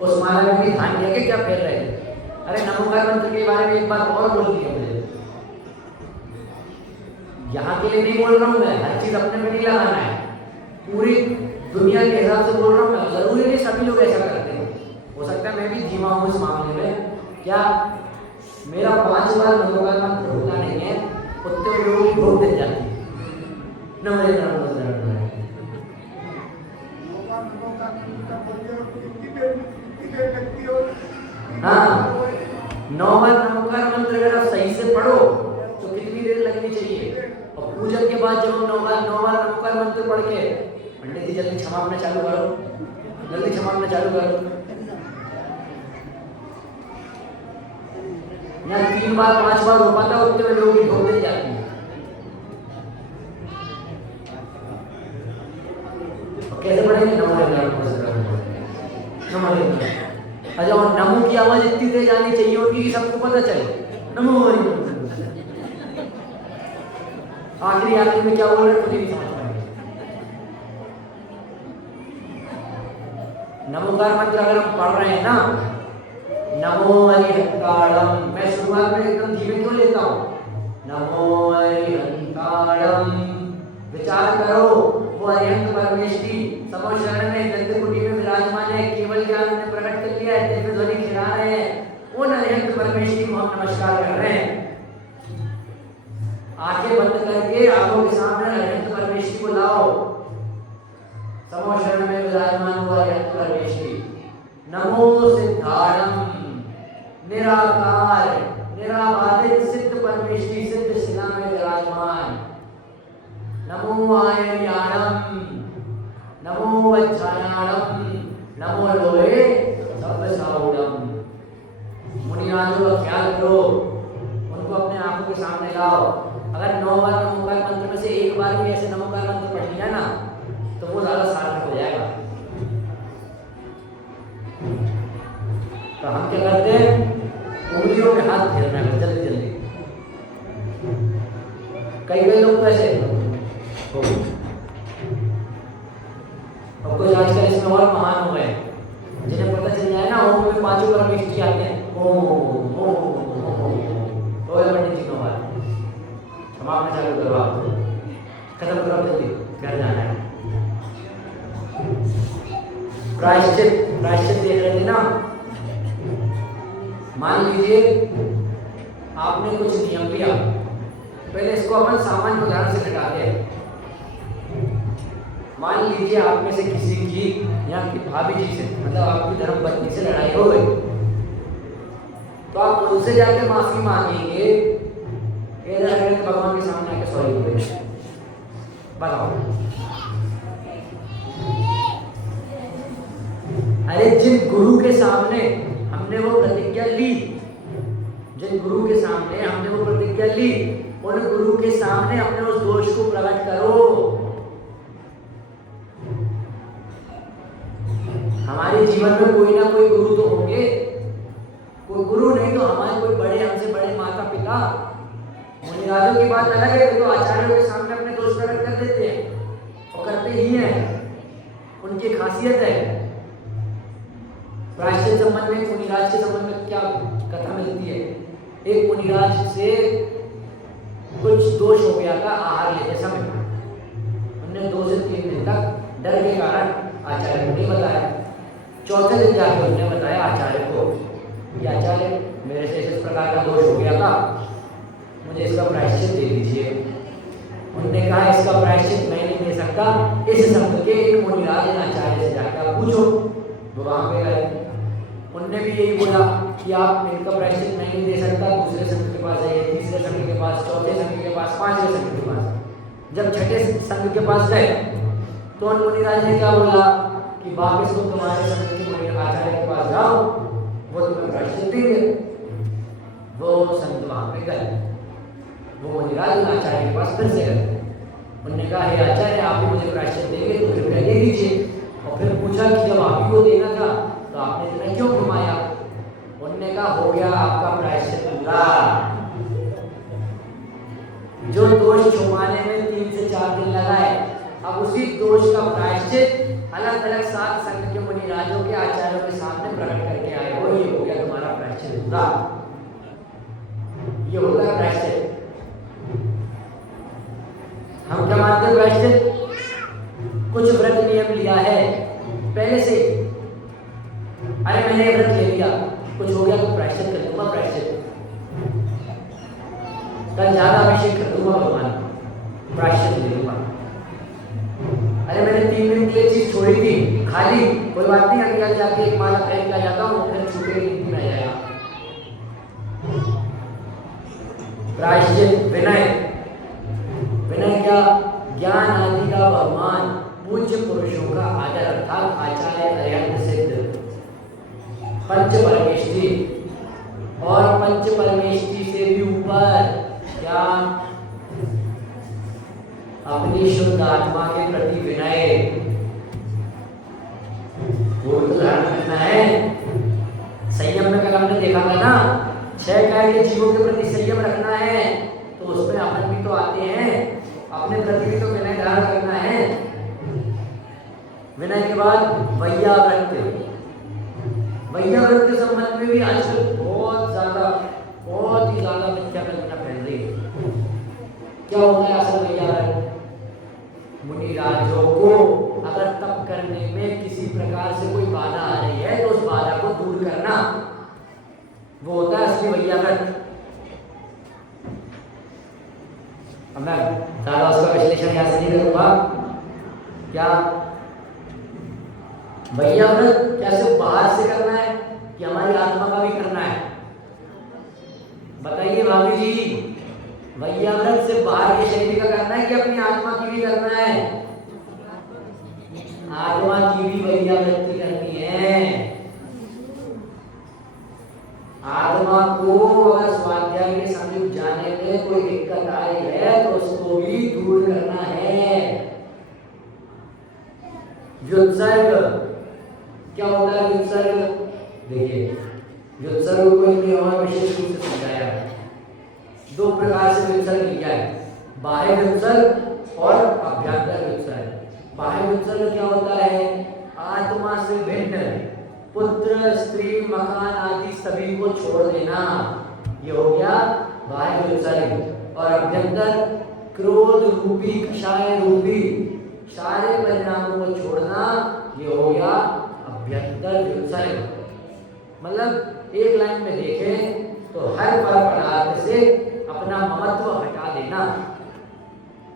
उस माला में भी ध्यान दिया कि क्या फेर रहे हैं? अरे नमोकार मंत्र के बारे में एक बात और बोल दी है मुझे, यहाँ के लिए नहीं बोल रहा हूँ मैं, हर चीज अपने में नहीं लगाना है, पूरी दुनिया के हिसाब से बोल रहा हूँ मैं। जरूरी नहीं सभी लोग ऐसा करते हैं, हो सकता है मैं भी धीमा हूँ इस मामले में। क्या मेरा 5 बार नमोकार मंत्र होता नहीं है, उतने लोगों की भोग मिल जाती है। हाँ, 9 बार नमोकार मंत्र अगर आप सही से पढ़ो तो कितनी देर लगनी चाहिए? और पूजन के बाद जब 9 बार नमोकार मंत्र पढ़ के, पंडित जी जल्दी क्षमापना चालू करो, जल्दी क्षमापना चालू करो। यहाँ 3 बार 5 बार हो पाता, उतने में लोगों की भोग मिल जाती है। कैसे पढ़ेंगे? अच्छा, और नमो की आवाज इतनी तेज आनी चाहिए उनकी कि सबको पता चले नमो। आखिरी में क्या बोल रहे हैं खुद ही नहीं समझ पाएंगे। नमोकार मंत्र अगर हम पढ़ रहे हैं ना, नमो हरिहंताणम, मैं शुरुआत में एकदम धीमे क्यों लेता हूँ? नमो हरिहंताणम, विचार करो वो अरिहंत परमेष्टि समो शरण में गंध कुटी में विराजमान है, केवल ज्ञान ने प्रकट कर लिया है, दिव्य ध्वनि खिला रहे हैं। उन अरिहंत परमेष्टि कर रहे हैं। आंखें बंद करके आंखों के सामने अनंत परमेश्वरी को लाओ। समोशरण में विराजमान हुआ अनंत परमेश्वरी। नमो सिद्धारम निराकार निराबाधित सिद्ध परमेश्वरी सिद्ध शिला में विराजमान। नमो आयर्याणम नमो वज्रायाणम नमो लोहे सर्वसाउडम। मुनिराजों का ख्याल करो, उनको अपने आंखों के सामने लाओ। अगर 9 बार नमोकार मंत्र में से एक बार भी ऐसे नमोकार मंत्र पढ़ लिया ना तो वो ज्यादा सार्थक हो जाएगा। तो हम क्या करते हैं, उंगलियों में हाथ फेरना है जल्दी जल्दी। कई लोग तो ऐसे और कुछ आजकल इसमें और महान हुए हैं जिन्हें पता चल जाए ना ओम में 5 परमेश्वरी आते हैं। ओम पंडित जी को बात समापन चालू करो, आप खत्म करो जल्दी, घर जाना है। प्रायश्चित देख रहे थे ना। मान लीजिए आपने कुछ नियम लिया, पहले इसको अपन सामान्य उदाहरण से घटाते हैं। मान लीजिए आप में से किसी की या भाभी जी से, मतलब आपकी धर्म पत्नी से लड़ाई हो गई, तो आप उनसे जाके माफी मांगेंगे, भगवान के सामने आके सॉरी बोलेंगे। बताओ, अरे जिन गुरु के सामने हमने वो प्रतिज्ञा ली, जिन गुरु के सामने हमने वो प्रतिज्ञा ली, उन गुरु के सामने अपने उस दोष को प्रकट करो। हमारे जीवन में कोई ना कोई गुरु तो होंगे, कोई गुरु नहीं तो हमारे कोई बड़े, हमसे बड़े माता पिता। मुनिराजों की बात अलग है, तो आचार्यों के सामने अपने दोष प्रकट कर देते हैं और करते ही हैं, उनकी खासियत है। प्रायश्चित संबंध में मुनिराज के संबंध में क्या कथा मिलती है। एक मुनिराज से कुछ दोष हो गया था आहार लेते समय। उन्होंने 2 से 3 दिन तक डर के कारण आचार्य को नहीं बताया। चौथे दिन जाकर उन्होंने बताया आचार्य को कि आचार्य मेरे से इस प्रकार का दोष हो गया था, मुझे इसका प्रायश्चित दे दीजिए। उन्होंने कहा इसका प्रायश्चित मैं नहीं दे सकता, इस संघ के इन मुनिराज आचार्य से जाकर आप पूछो। वो वहां पे गए, उनने भी यही बोला कि आप इनका प्रायश्चित मैं नहीं दे सकता, दूसरे संघ के पास जाइए, तीसरे संघ के पास, चौथे संघ के पास, 5वें संघ के पास। जब छठे संघ के पास गए तो उन मुनिराज ने क्या बोला कि वापस तुम तुम्हारे संघ के मुनि आचार्य के पास जाओ, वो तुम्हें प्रायश्चित देंगे। वो संत वहां पे गए, वो मुनिराज आचार्य के पास फिर से गए। उन्होंने कहा हे आचार्य आप भी मुझे प्रायश्चित देंगे तो कृपया दे दीजिए। और फिर पूछा कि जब आप ही को देना था तो आपने इतना क्यों घुमाया। उन्होंने कहा हो गया आपका प्रायश्चित पूरा। जो दोष छुपाने में 3 से 4 दिन लगाए, अब उसी दोष का प्रायश्चित अलग अलग 7 संघ के मुनिराजों के आचार्यों के सामने प्रकट करके आए हो। ये हो गया तुम्हारा प्रायश्चित पूरा। ये होता है प्रायश्चित। हम क्या मानते हैं प्रायश्चित? कुछ व्रत नियम लिया है पहले से, अरे मैंने व्रत ले लिया, कुछ हो गया तो प्रायश्चित कर दूंगा, प्रायश्चित कल ज्यादा अभिषेक कर दूंगा भगवान, प्रायश्चित ले लूंगा। अरे मैंने 3 दिन के लिए चीज छोड़ी थी, खाली, कोई बात नहीं, अगले जाके एक माला खरीद के जाता हूँ, फिर छूटे गिनती में आ जाएगा। प्रायश्चित विनय, विनय क्या? ज्ञान आदि का भगवान पूज्य पुरुषों का आदर, अर्थात आचार्य अरिहंत सिद्ध, पंच परमेष्टि और पंच परमेष्टि से भी ऊपर क्या? अपनी शुद्ध आत्मा के प्रति विनय, वो तो धारण करना है। संयम में कल हमने देखा था ना, 6 काय के जीवों के प्रति संयम रखना है, तो उसमें अपन भी तो आते हैं, अपने प्रति भी तो विनय धारण करना है। विनय के बाद वैयावृत्त, वैयावृत्त के संबंध में भी आजकल बहुत ही ज्यादा मिथ्या कल्पना फैल रही है। क्या होता है असल वैयावृत्त? मुनिराजों को अगर तप करने में किसी प्रकार से कोई बाधा आ रही है तो उस बाधा को दूर करना, वो होता है असली वैयावृत्त। अब मैं ज़्यादा उसका विश्लेषण यहाँ से नहीं करूँगा। क्या वैयाव्रत क्या सिर्फ बाहर से करना है कि हमारी आत्मा का भी करना है? बताइए भाभी जी, वैयाव्रत सिर्फ बाहर के शरीर का करना है कि अपनी आत्मा की भी करना है? आत्मा की भी वैयाव्रत करनी है। आत्मा को अगर स्वाध्याय के समीप जाने में कोई दिक्कत आ रही है तो उसको भी दूर करना है। व्युत्सर्ग क्या होता है? व्युत्सर्ग देखिए, व्युत्सर्ग को इन्होंने और विशेष रूप से समझाया है। दो प्रकार से व्युत्सर्ग लिया है, बाह्य व्युत्सर्ग और अभ्यंतर व्युत्सर्ग। बाह्य व्युत्सर्ग क्या होता है? आत्मा से भिन्न पुत्र, स्त्री, मकान आदि सभी को छोड़ देना, ये हो गया बाह्य व्युत्सर्ग। और अभ्यंतर क्रोध रूपी, कषाय रूपी सारे परिणामों को छोड़ना, ये हो गया अभ्यंतर व्युत्सर्ग। मतलब एक लाइन में देखें तो हर पदार्थ से अपना ममत्व हटा देना,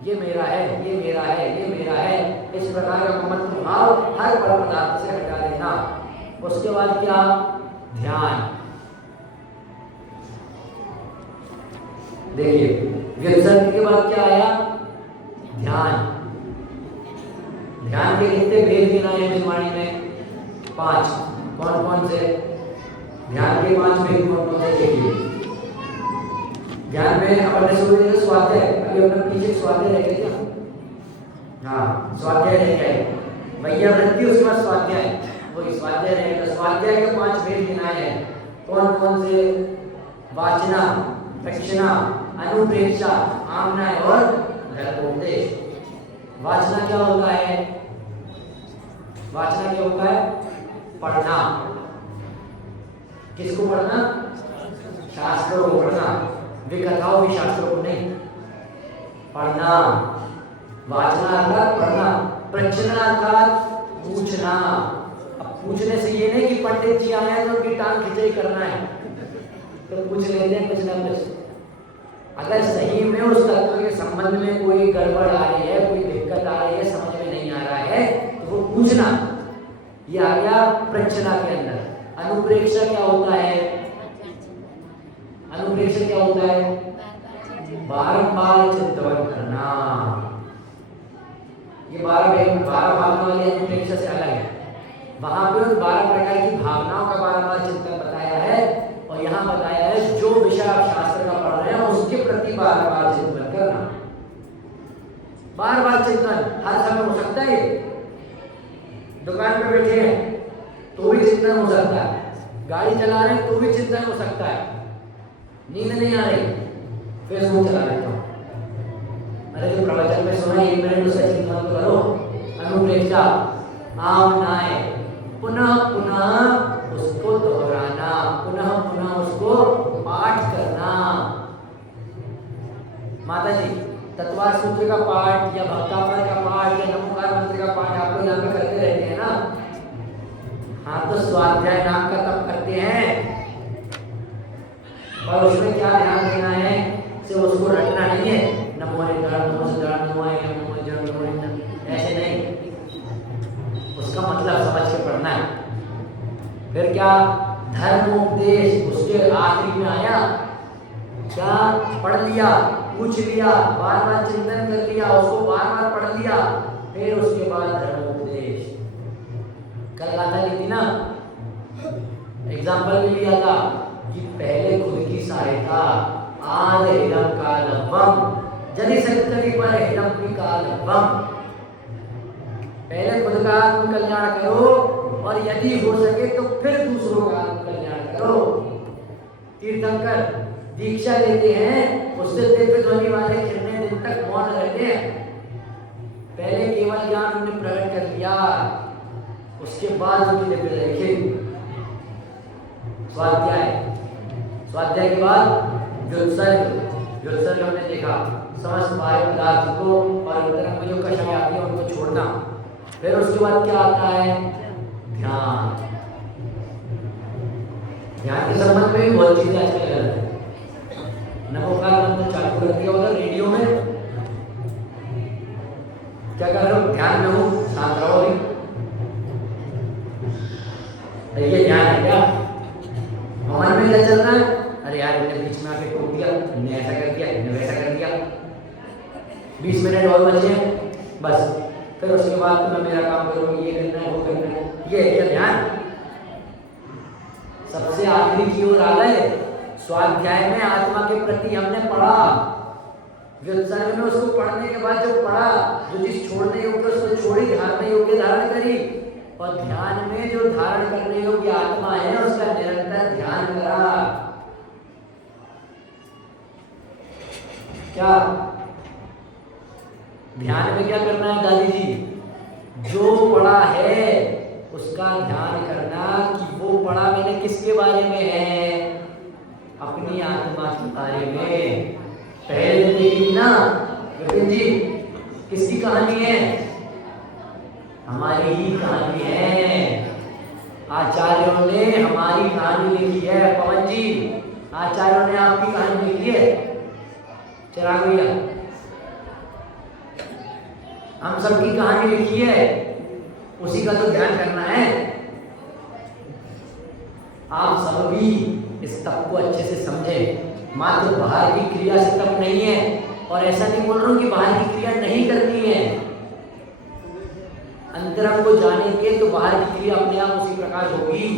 ये मेरा है, ये मेरा है, ये मेरा है, इस प्रकार का ममत्व भाव हर पदार्थ से हटा देना। उसके बाद क्या? ध्यान। देखिए, व्युत्सर्ग के बाद क्या आया? ध्यान। ध्यान के कितने भेद गिनाए हैं वाणी में? 5। कौन कौन से? ध्यान के 5 भेद कौन कौन से? देखिए, ध्यान में अपने सूर्य स्वाध्याय, अभी अपने पीछे स्वाध्याय रह गए क्या? हाँ, स्वाध्याय रह गए, वैयावृत्ति उसके बाद स्वाध्याय, वही स्वाध्याय रहेगा। स्वाध्याय के 5 भेद गिनाए हैं। कौन कौन से? वाचना, दक्षिणा, अनुप्रेक्षा, आमना और धर्मोपदेश। वाचना क्या होता है? वाचना क्या होता है? पढ़ना। किसको पढ़ना? शास्त्रों को पढ़ना, विकथाओं भी शास्त्रों को नहीं, पढ़ना। वाचना अर्थात पढ़ना, प्रश्न अर्थात पूछना। अब पूछने से ये नहीं कि पंडित जी आए हैं तो उनकी टांग खिंचाई करना है, तो पूछ लेते हैं कुछ ना कुछ। अगर सही में उस तत्व के संबंध में कोई गड़बड़ आ रही है, कोई दिक्कत आ रही है, समझ में नहीं आ रहा है, तो वो पूछना, ये आ गया प्रश्ना के अंदर। अनुप्रेक्षा क्या होता है? अनुप्रेक्षा क्या होता है? बारंबार चिंतन करना। ये 12 भावना वाली अनुप्रेक्षा से अलग है। वहां पे 12 प्रकार की भावनाओं का बारंबार चिंतन बताया है, और यहाँ बताया है जो विषय आप शास्त्र का पढ़ रहे हैं उसके प्रति बार-बार चिंतन करना। बार-बार चिंतन हर समय हो सकता है। दुकान पे बैठे हैं तो भी चिंतन हो सकता है, गाड़ी चला रहे हैं तो भी चिंतन हो सकता है, नींद नहीं आ रही फेसबुक चला लेता हूँ, अरे जो प्रवचन में सुना 1 मिनट उसका चिंतन तो करो। अनुप्रेक्षा, आमनाए, पुनः पुनः उसको दोहराना, पुनः पुनः उसको पाठ करना। माता जी, तत्वार सूत्र का पाठ या भक्तापर का पाठ या नमोकार मंत्र का पाठ आप लोग यहाँ पे करते रहते हैं ना? हाँ, तो स्वाध्याय नाम का तब करते हैं, और उसमें क्या ध्यान देना है? सिर्फ उसको रटना नहीं है, नमो निधान, नमो सिद्धार्थ, नमो आय, नमो जन, नमो निधन, ऐसे नहीं, उसका मतलब समझ के पढ़ना है। फिर क्या? धर्मोपदेश उसके आखिरी में आया। क्या? पढ़ लिया, पूछ लिया, बार बार चिंतन कर लिया, उसको बार बार पढ़ लिया, फिर उसके बाद धर्मोपदेश। कल गाथा ली थी ना, एग्जाम्पल भी लिया था कि पहले खुद की सहायता, आद हिडम कालवम, यदि सत्करी पर हिडम की कालवम। पहले खुद का आत्म कल्याण करो, और यदि हो सके तो फिर दूसरों का आत्म कल्याण करो। तीर्थंकर दीक्षा लेते हैं, उससे दिव्य ध्वनि वाले कितने दिन तक मौन रहते हैं। पहले केवल ज्ञान उन्हें प्रकट कर दिया, उसके बाद उनकी दिव्य देखे। स्वाध्याय, स्वाध्याय के बाद व्युत्सर्ग। व्युत्सर्ग हमने देखा समस्त बाह्य पदार्थ को और अंतरंग में जो कषाय आती है उनको छोड़ना। फिर उसके बाद क्या आता है? ध्यान। ध्यान के संबंध में भी बहुत चीजें आजकल गलत है। नमोकार मंत्र चालू कर दिया होगा रेडियो में, क्या कर रहे हो? ध्यान में हो, शांत रहो अभी। ये ध्यान है क्या? मन में क्या चल रहा है? अरे यार इन्हें बीच में आके टोक दिया, इन्हें ऐसा कर दिया, इन्हें वैसा कर दिया। 20 मिनट और बचे हैं बस, फिर उसके बाद तो मैं मेरा काम करूँगी, ये करना है वो करना है। ये है क्या ध्यान? सबसे आखिरी की ओर आ गए। स्वाध्याय में आत्मा के प्रति हमने पढ़ा, व्युत्सर्ग में उसको पढ़ने के बाद जो पढ़ा, जो चीज छोड़ने योग्य उसको छोड़ी, धारने योग्य धारण करी, और ध्यान में जो धारण करने योग्य आत्मा है उसका निरंतर ध्यान करा। क्या ध्यान में क्या करना है दादी जी? जो पढ़ा है उसका ध्यान करना कि वो पढ़ा मैंने किसके बारे में है? अपनी आत्मा के बारे में। पहले देखी ना विपिन जी, किसकी कहानी है? हमारी ही कहानी है। आचार्यों ने हमारी कहानी लिखी है। पवन जी, आचार्यों ने आपकी कहानी लिखी है। चिराग भैया, हम सबकी कहानी लिखी है, उसी का तो ध्यान करना है। आप सब भी इस तप को अच्छे से समझे। मात्र बाहर की क्रिया से तप नहीं है, और ऐसा नहीं बोल रहा हूं कि बाहर की क्रिया नहीं करनी है। अंतरंग को जानेंगे तो बाहर की क्रिया अपने आप उसी प्रकार होगी।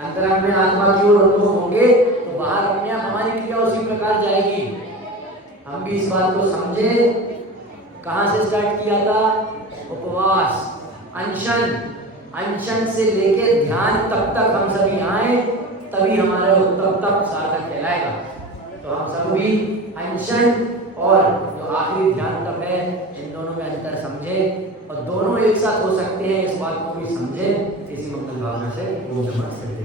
अंतरंग में आत्मा की ओर उन्मुख होंगे तो बाहर अपने आप हमारी क्रिया उसी प्रकार जाएगी। हम भी इस बात को समझे। कहां से स्टार्ट किया था? उपवास, अनशन, अनशन से लेके ध्यान तब तक हम सभी आए, तभी हमारा उत्तम तप सार्थक कहलाएगा। तो हम सब भी अनशन और जो आखिरी ध्यान तप है, इन दोनों में अंतर समझे, और दोनों एक साथ हो सकते हैं इस बात को भी समझे। इसी मंगल भावना से ओम नमः शिवाय।